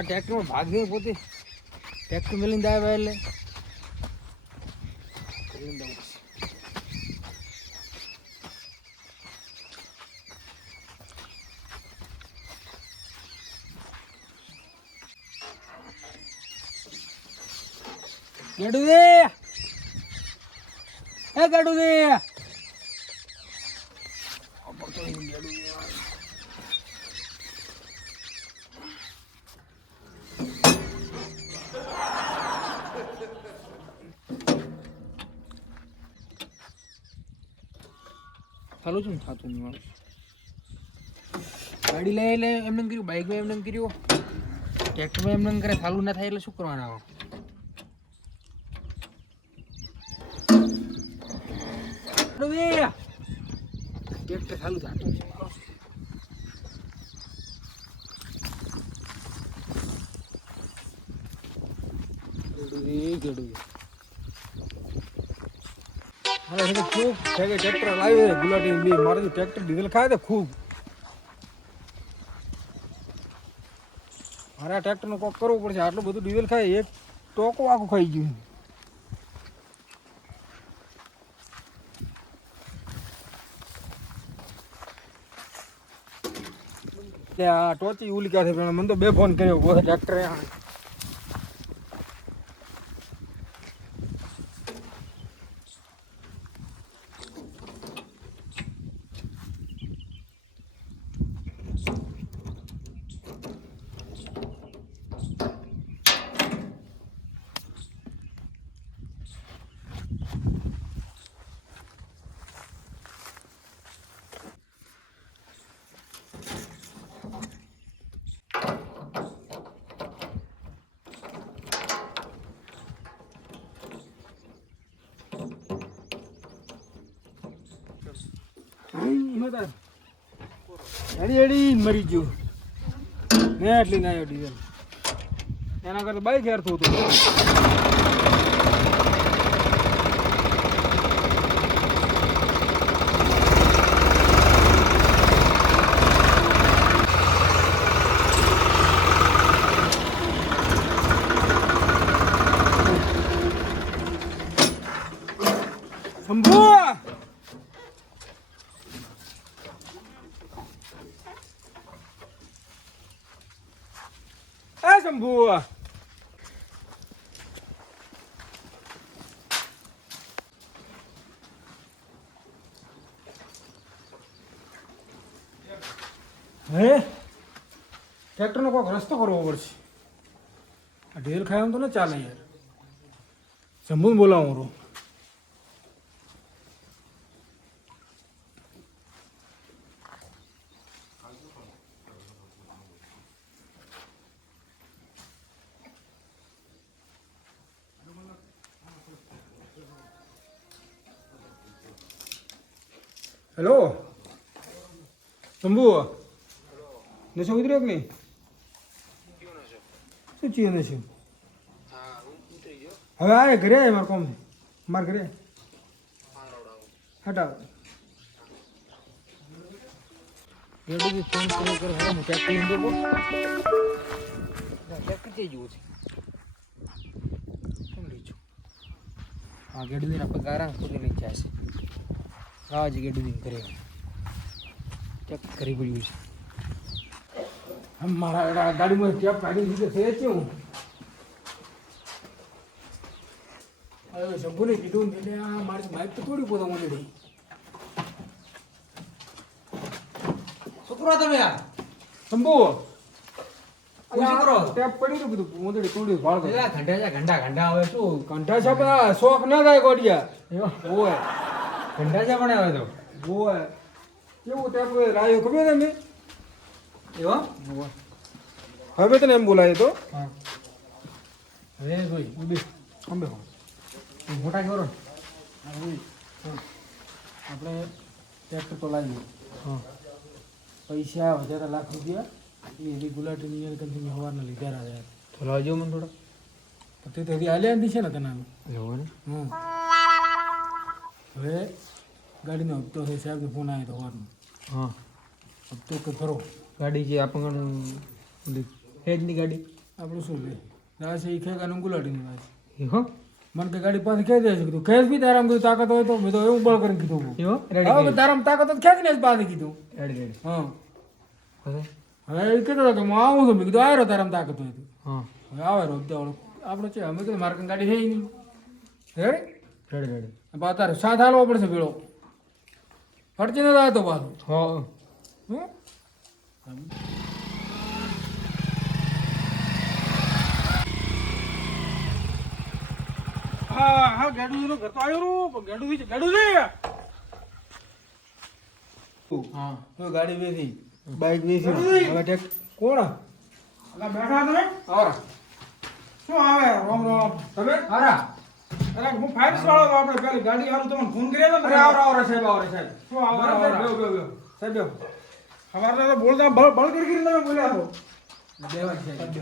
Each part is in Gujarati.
આ ટ્રેક્ટરમાં ભાગે પોતે ટ્રેક્ટર મેલીને જાય એટલે ગડુ દે એ ગડુ દે ચાલુ છું થતું નહીં મારું ગાડી લઈ એટલે એમને કર્યું બાઇકમાં એમને કર્યું ટ્રેક્ટરમાં એમને કરે ચાલુ ના થાય એટલે શું કરવાના ટ્રેક્ટર ચાલુ થતું ખૂબ ટ્રેક્ટર લાવી ગુલાટી બી મારે ટ્રેક્ટર ડીઝલ ખાય તો ખૂબ મારે આ ટ્રેક્ટરનું કોક કરવું પડશે આટલું બધું ડીઝલ ખાય એક ટોકો આખું ખાઈ ગયું આ ટોચી ઉલી ક્યાં છે મને તો બે ફોન કર્યો ટ્રેક્ટર એડી મરી ગયું ને એટલી ના ડીઝલ એના કરતા બાઈક હેરતું હતું શંભુ શંભુ હે ટ્રેક્ટરનો કોઈક રસ્તો કરવો પડશે આ ઢેર ખાય તો ને ચાલે યાર શંભુને બોલાવું રો હેલો શંભુ નશો ઉતર્યો કે નહીં શું ચીયો નશો હવે આ ઘરે આવે મારે કોમ મારે ઘરે હટાવ રેડી ફોન કરો હું ટ્રેક્ટર લઈને દેવો ટ્રેક્ટર જઈ જવું છે કેમ લઈ છું હા ગેડું આપણે ગારા ખોલી લઈ જશે આજ ગેડું કરે ચેક કરી પડ્યું છે મારા ગાડીમાં ચેક કાઢી દીધો છે કેવું હવે શંભુને કીધું એટલે આ મારી બાઇક તો થોડી પોતા મને નહીં છોકરો તમે આ શંભુ ટેપ પડી રહ્યું બધું મોદડી થોડી ભાળ ઘંટા આવે શું ઘંટા છે પણ શોખ ના થાય ગોડિયા હોય ઘંટા છે પણ આવે તો હોય કેવું ટેપ લાવ્યો ખબર તમે એવા હવે તને એમ બોલાય તો હા હવે જોઈ ઉડી અંબે મોટા કરો આપણે ટ્રેક્ટર તો લાવીએ હા પૈસા વધારે લાખ રૂપિયા એ રેગ્યુલેટરની કંપની હવારના લીધા રહ્યા તો લાવજો મને થોડા તે તો હજી હાલ્યા નથી છે ને તને લેવો ને હા હવે ગાડીનો હપ્તો થઈ સાહેબનો ફોન આવ્યો તો હવારનો હા હપ્તો કે કરો ગાડી જે આપણને હેજની ગાડી આપણું શું લે રાશે એ ખેગાનું ગુલાટીની વાત હો મને કે ગાડી પાસે ખેંચે છે કીધું ખેંચ બી તારામ કીધું તાકાત હોય તો મેં તો એવું બળ કરીને કીધું હવે તારામ તાકાત હોય ખેંચીને જ પાસે કીધું હા હવે એ કીધું કે હું આવું છું મેં કીધું આવ્યો તારામ તાકાત હોય તો હા હવે આવે રોજ આપણે છે અમે કીધું મારે ગાડી છે નહીં રેડી તારે સાથ હાલવો પડશે પેલો ફરતી નતો આવતો પાછું હા હા હા ગાડું ઘર તો આવ્યો ગાડું હા તો ગાડી વેચી બાઈક વેચી હવે ટેક કોણ અલા બેઠા તમે આવરા શું આવે રોમ રોમ તમે હારા અરે હું ફાઇનાન્સ વાળો તો આપણે પેલી ગાડી હારું તમને ફોન કર્યો હતો અરે આવરા સાહેબ શું આવરા સાહેબ હવારે તો બોલતા બળ કરી તમે બોલ્યા છો દેવા સાહેબ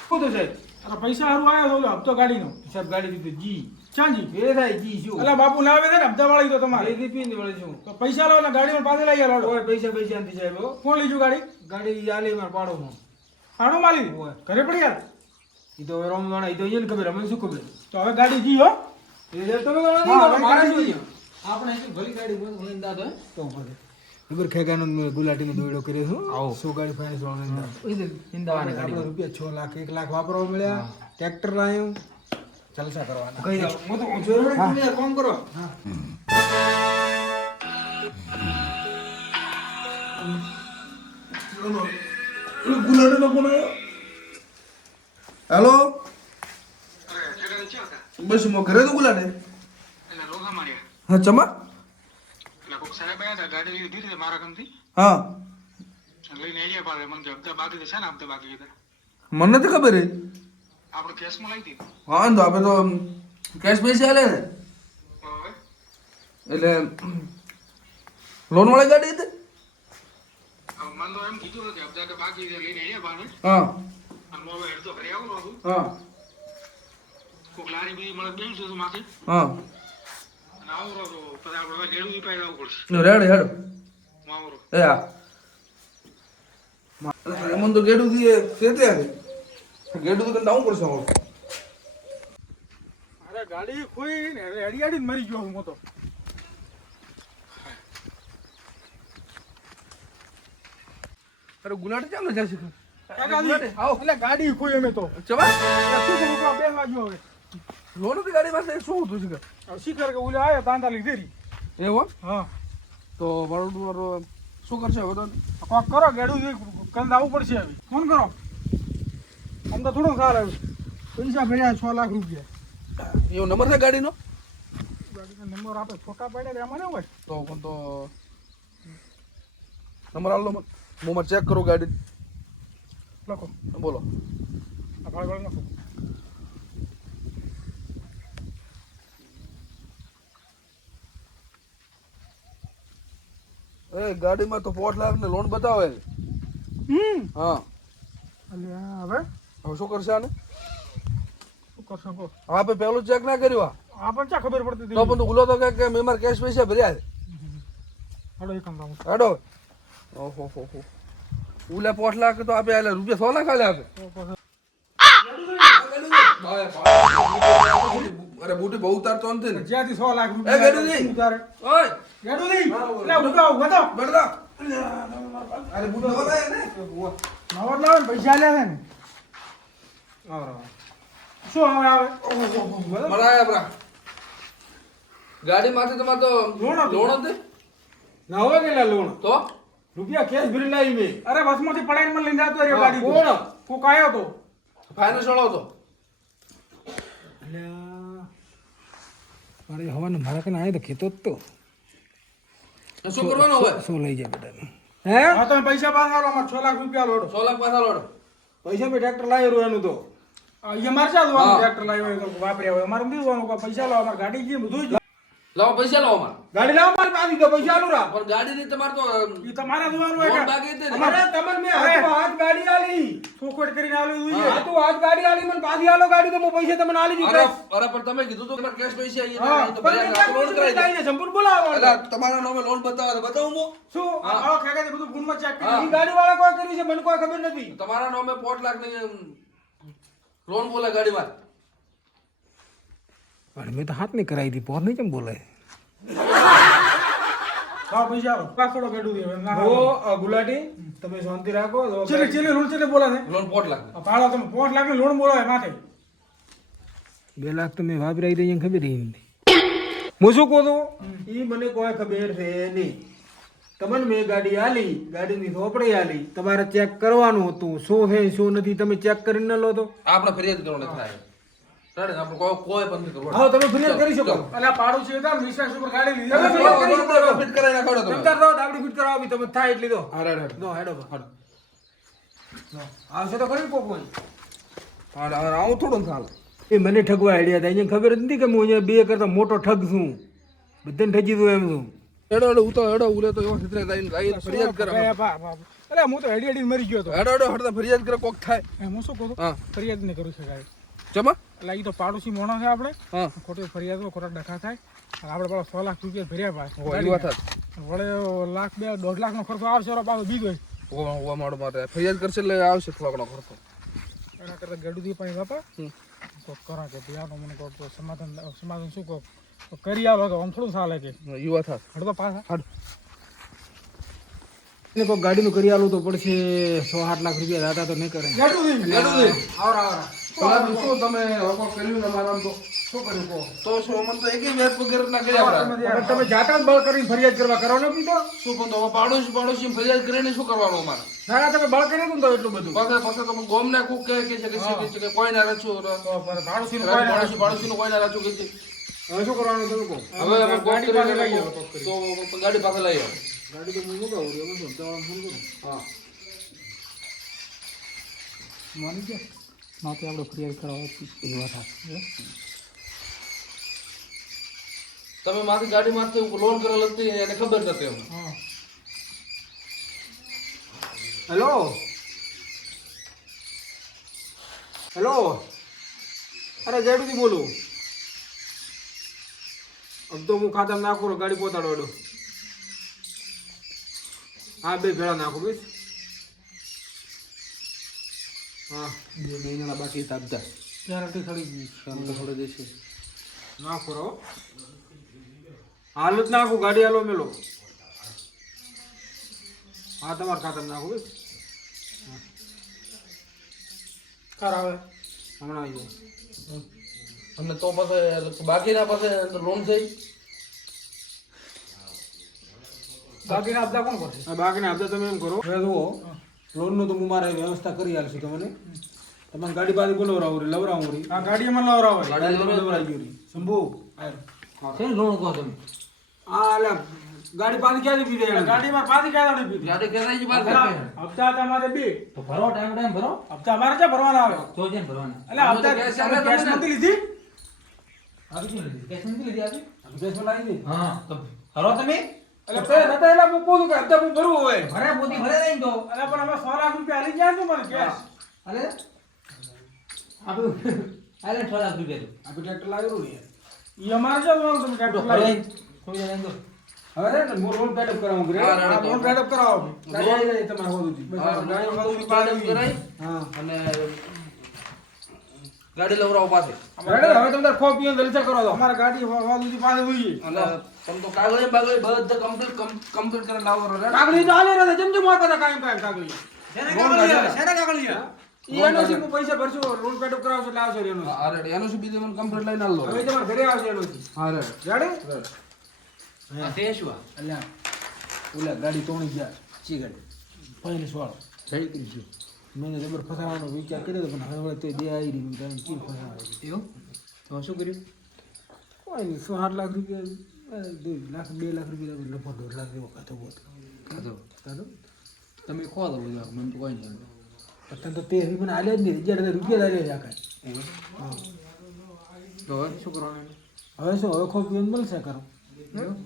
શું તો સાહેબ અરે પૈસા હારું આવ્યો તો હપ્તો ગાડીનો સાહેબ ગાડી દીધું જી ચાંજી એ થાય જી શું અલા બાપુ ના આવે છે ને હપ્તા વાળી તો તમારે એ દીપીને વળે છું તો પૈસા લો ને ગાડીમાં પાસે લઈ આવો ઓય પૈસા નથી સાહેબ કોણ લીધું ગાડી ગાડી આલી માર પાડોમાં હાડો માલી ઘરે પડી યાર ઈ તો રોમ વાળા ઈ તો એને ખબર અમને શું ખબર તો હવે ગાડી જી હો એ તમે ગણો હા, નહીં મારે શું ગાડી અહીંયા આપણે શું ભલી ગાડી બોલ દાદો તો પછી ખબર ખેગાનો ગુલાટીનો દોયડો કર્યો છું આવો સો ગાડી ફાઇનાન્સ વાળો ઇંદાવાને આપણે રૂપિયા 6 લાખ 1 લાખ વાપરવા મળ્યા ટ્રેક્ટર લાયો જલસા કરવાના કઈ દો હું તો જરૂર તમે કામ કરો હા ગુલાડીનો કોણ આવ્યો હેલો બસ મો ઘરે તો ગુલાડે હા ચમા હા મને નથી ખબર હે હા તો આપણે તો કેશ પૈસા આલે ને એટલે લોન વાળી ગાડી હતી હા હા હા રેડ હેડ એ હા એમન તો ગેડું થી કેતે આવે ગેડું તો કંટાવું પડશે હવે અરે ગાડી કોઈ ને રેડી મરી ગયો હું તો અરે ગુલાટી ચાલો જશે એટલે ગાડી કોઈ અમે તો ચવા શું કરું બેસવા જો હવે લોન હતી ગાડી પાસે શું હતું શિખર શિખર કે ઓલે આવ્યો તાંતા લીધી એવો હા તો મારો શું કરશે હવે તો કોક કરો ગેડું કંદ આવવું પડશે હવે ફોન કરો આમ તો થોડો સાર આવ્યો પૈસા ભર્યા 6 લાખ રૂપિયા એવો નંબર છે ગાડીનો નંબર આપણે ફોટા પાડ્યા એમાં ને હોય તો પણ તો નંબર આલો મને ચેક કરો ગાડી લખો બોલો આ ફાળ ગળ નાખો એ ગાડીમાં તો 4 લાખ ને લોન બતાવે હા અલ્યા હવે શું કરશે આને શું કરશે કો આપણે પહેલું ચેક ના કર્યું આ પણ ચા ખબર પડતી તો પણ ગુલો તો કે મેં માર કેશ પૈસા ભર્યા છે હાડો એક કામ હાડો ઓહો હો હો ઉલે 5 લાખ તો આપે એટલે રૂપિયા 6 લાખ આલે આપે અરે બુટી બહુ ઉતારતો નથી ને જ્યાંથી 6 લાખ રૂપિયા એ ગેડુ નહીં ઉતારે ઓય ગેડુ નહીં લે ઉભા બતો બડદા અરે બુટી બોલાય ને નવર લાવે પૈસા લે છે ને શું આવે મરાયા બરા ગાડી માંથી તમાર તો લોન હતી ના હોય ને લોન તો રૂપિયા કેશ ભરી લાવી મે અરે બસમાંથી પડાઈને મને લઈને જતો રહ્યો ગાડી કોણ કોક આયો તો ફાઇનાન્સ વાળો હતો અલ્યા અરે હવાને મારા કને આયો તો ખેતો તો શું કરવાનો હવે શું લઈ જાય બેટા હે હા તમે પૈસા પાછા લો અમાર 6 લાખ રૂપિયા લોડો 6 લાખ પાછા લોડો પૈસા મે ટ્રેક્ટર લાવ્યો એનું તો અહીંયા માર ચાલુ ટ્રેક્ટર લાવ્યો તો વાપર્યા હોય અમારે દીવાનું પૈસા લો અમાર ગાડી જે બધું લાવો પૈસા લાવો માર ગાડી લાવો માર પાસે તો પૈસા આલું રા પણ ગાડી ની તમાર તો ઈ તમારા જોવાનું હોય બાકી તે અરે તમને મે હાથ ગાડી આલી છોકરો ચોખવટ કરીને આલવી જોઈએ. હા તું આજ ગાડી આલી મને પાછી આલો ગાડી તો હું પૈસા તમને આલી દીધા અરે પણ તમે કીધું તો તમારે કેશ પૈસા હા, તો પણ મેં ક્યાં લોન કીધું કરાવી કે તાઈને સંપૂર્ણ બોલાવવાનો. એટલે તમારા નામે લોન બતાવું હું શું આ કાકાએ બધું ગુણમાં ચેક કરી ઈ ગાડીવાળા કોઈ કર્યું છે મને કોઈ ખબર નથી. તમારા નામે 5 લાખ ની લોન બોલે ગાડીમાં પણ મેં તો હાથ નહીં કરાવી દી પોર નહીં કેમ બોલે હા પૈસા આલો પાછોડો કાઢું દે ના ઓ ગુલાટી તમે શાંતિ રાખો તો ચલે ચલે લોન ચલે બોલા છે લોન 5 લાખ પાડો તમે 5 લાખ ની લોન બોલાવે માથે 2 લાખ તો મેં વાપરાઈ દઈ એને ખબર નહીં હું શું કહું છું ઈ મને કોઈ ખબર છે નહીં તમને મેં ગાડી આલી ગાડીની થોપડી આલી તમારે ચેક કરવાનું હતું શું છે શું નથી તમે ચેક કરીને ન લો તો આપણે ફરિયાદ કરવાની થાય તારે આપણે કોઈ પણ નહીં કરવાનું હા તમે ફરિયાદ કરી શકો અલ્યા પાડું છે તો વિશ્વાસ ઉપર ગાડી લીધી તમે ફરિયાદ કરી શકો. ફિટ કરાવી નાખો તમે તમતાર દો દાબડી ફિટ કરાવો બી તમે થાય એટલી દો હા રેડ દો હેડો હાડો આવશે તો ખરી કોક કોઈ હા આવું થોડું ચાલે એ મને ઠગવા આઈડિયા હતા અહીંયા ખબર જ નથી કે હું અહીંયા બે કરતા મોટો ઠગ છું બધાને ઠગી દઉં એમ છું હેડો હેડો ઉલે તો એવો સિત્રે લાઈન ફરિયાદ કરે અલ્યા હું તો હેડી હેડી મરી ગયો તો હેડો હડતા ફરિયાદ કરે કોક થાય હું શું કહું હા ફરિયાદ નહીં કરું છે ગાડી જમા એટલે ઈ તો પાડોશી મોણો છે આપણે હા ખોટી ફરિયાદ ખોટા ડખા થાય અને આપણે પેલા 100 લાખ રૂપિયા ભર્યા પાછ એ વાત વળે લાખ 1.5 લાખ નો ખર્ચો આવશે રો પાછો બીજો ઓવા મારો માટે ફરિયાદ કરશે એટલે આવશે થોડો ઘણો ખર્ચો એના કરતા ગડુદી પાણી બાપા તો કરા કે ભયાનો મને કહો તો સમાધાન શું કહો તો કરી આલો તો આમ થોડું ચાલે કે યુવા થાત હડતો પાછા એને કોઈ ગાડીનું કરી આલું તો પડશે 100-8 લાખ રૂપિયા દાતા તો નહીં કરે ગડુદી આવરા શું તમે વખો કર્યું તમારા તો શું કર્યું કહો તો શું અમને તો એક વ્યાજ વગેરે ના કર્યા આપણે હવે તમે જાતા જ બળ કરીને ફરિયાદ કરવા કરો ને કીધો શું પણ તો પાડોશી ફરિયાદ કરીને શું કરવાનું અમારે ના તમે બળ કરી દઉં તો એટલું બધું પછી તમે ગોમ ના કુક કે છે કે કોઈ ના રચું પાડોશી પાડોશી કોઈ ના રચું કે છે હવે શું કરવાનું તમે કહો હવે અમે ગાડી પાસે લઈ આવો, તો ગાડી પાસે લઈ આવો ગાડી તો હું મુકાવું છું ફોન કરું હા માની ગયા માથે આપણે ફરિયાદ કરાવવા એ વાત તમે મારી ગાડી માંથી લોન કરેલ હતી એને ખબર નથી એમ હા હેલો હેલો અરે જેડુથી બોલું अब तो હું ખાતા નાખો ગાડી પોતાડો એડો હા બે ભેળા નાખો બસ હા 2 મહિના બાકી તાબતા ગેરંટી ખડી ગઈ તો થોડે દેશે નાખો રો હાલ જ નાખો ગાડી હાલો મેલો હા તમારા ખાતા નાખો બસ કરાવે હમણાં આવી જાઓ અમને તો પછી બાકીના પાસે લોન થઈ બાકીના આપતા કોણ કરશે આ બાકીના હપ્તા તમે એમ કરો હવે જુઓ લોનનું તો હું મારે વ્યવસ્થા કરી આલશું તમને તમારે ગાડી પાસે બોલાવરાવું રે લવરાવું રે આ ગાડીમાં લવરાવે ગાડી લવરાઈ ગયું રે શંભુ છે લોન કહો તમે આ એટલે ગાડી પાસે ક્યાંથી પીધે એને? ગાડીમાં પાછી ક્યાં પીધી ગાડી કેરાઈ જ બાર હપ્તા તમારે બે તો ભરો ટાઈમ ભરો હપ્તા અમારે ક્યાં ભરવાના આવે તો જેમ ભરવાના એટલે હપ્તા cash તમે આવે cash તમને? નથી લીધી આવી શું લીધી કેશ નથી લીધી આવી અભ્યાસમાં લાવી દે હા તો ભરો તમે એટલે તે નતા એટલે મૂકવું હતું કે હપ્તા હું ભરવું હોય ભરે પોતી ભરે નહીં તો અરે પણ અમે 100 લાખ રૂપિયા આલી ગયા છો મને કેશ અરે આપણું આલે 6 લાખ રૂપિયા આપણે ટ્રેક્ટર લાવેલું ને ઈ અમારે જો તમે તો cash ભરે લાવી થોડી જણ તો હવે રે ને હું લોન પેડઅપ કરાવું ઘરે હા, આ લોન પેડઅપ કરાવો ગાડી આવી જાય તમારે હોદુથી બસ હા, ગાડી ગાડી પાડી કરાઈ હા અને ગાડી લવરાવો પાસે રેડે હવે તમે તાર ખો પીઓ જલસા કરો તો અમારે ગાડી વાદુજી પાસે હોઈએ અને તમે તો કાગળ બધા કમ્પ્લીટ કરીને લાવો રે કાગળી તો આલે રે જેમ જેમ વાતા કાયમ કાયમ કાગળી શેના કાગળિયા ઈ એનઓસી માં પૈસા ભરશો લોન પેડઅપ કરાવશો એટલે આવશે એનો હા રેડી એનું શું બીજું મને કમ્પ્લીટ લઈને આલો હવે તમારે ઘરે આવશે એનઓસી હા રેડી રેડે આ તે શું આ? અલ્યા ઓલા ગાડી તોણી ગયા ચી ગાડી ફાઇનસ વાળો સહી કરીશું મેં જબર ફસાવાનો વિચાર કર્યો હતો પણ હવે તો દે આવી રહી તમે ચી ફસાવે એવું તો શું કર્યું કોઈ નહીં 108 લાખ રૂપિયા 2 લાખ 2 લાખ રૂપિયા લગભગ 1.5 લાખ એવો ખાતો હોત ખાધો ખાતો તમે ખો દો બધા મને તો કોઈ નહીં અત્યારે તો તે મને આલ્યા જ નહીં 1000 રૂપિયા આલ્યા છે આખા હા તો હવે શું કરવાનું હવે શું હવે ખોટ પીવાનું મળશે કરો એવું